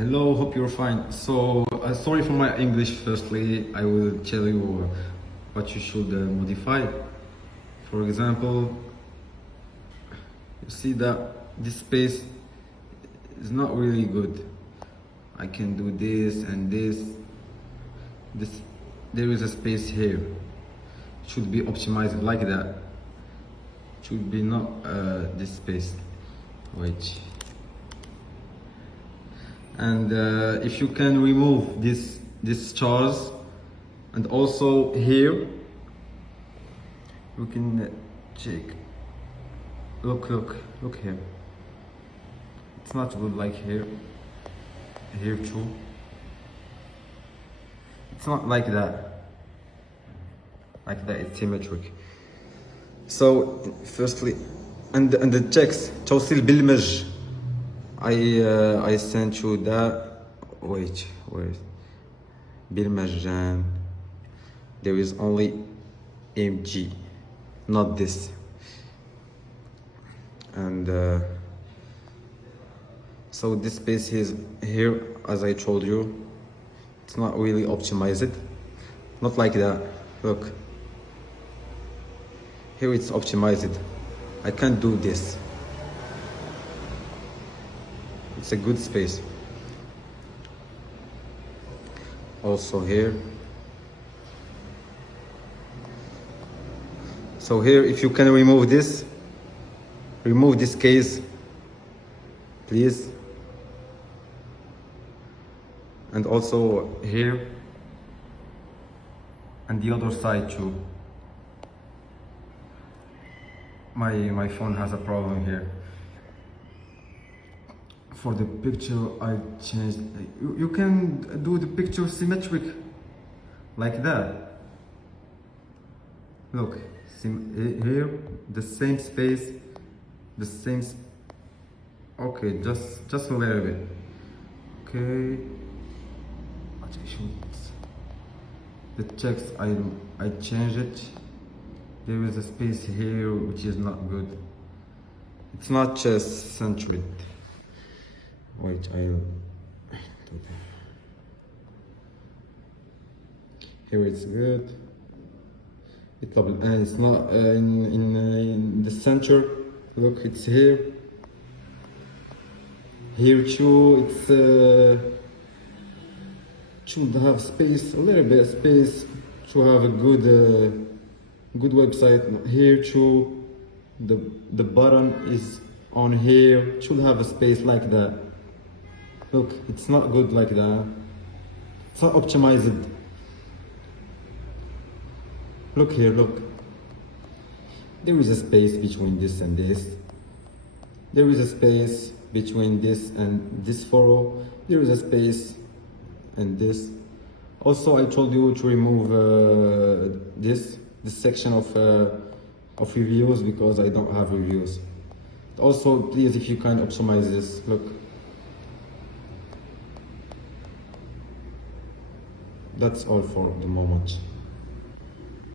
Hello, hope you're fine. So, sorry for my English. Firstly, I will tell you what you should modify. For example, you see that this space is not really good. I can do this and this. There is a space here. Should be optimized like that. Should be not this space. Wait. And if you can remove this chars, and also here you can check. Look here. It's not good like here too. It's not like that. It's symmetric. So firstly, and the text توصيل بالمج. I sent you that. Wait, بالمجان. There is only MG, not this. And so this space is here, as I told you. It's not really optimized. Not like that. Look. Here it's optimized. I can't do this. It's a good space. Also here. So here, if you can remove this case, please. And also here, and the other side too. My phone has a problem here. For the picture, I changed. You can do the picture symmetric, like that. Look, here, the same space, okay, just a little bit. Okay. The text, I changed it. There is a space here which is not good. It's not just centered. Wait, here it's good. And it's not in the center. Look, it's here. Here too, it's should have space, a little bit of space to have a good website. Here too, the button is on here. Should have a space like that. Look, it's not good like that. It's not optimized. Look here, look. There is a space between this and this. There is a space between this and this photo. There is a space and this. Also, I told you to remove this section of reviews because I don't have reviews. Also, please, if you can optimize this, look. That's all for the moment.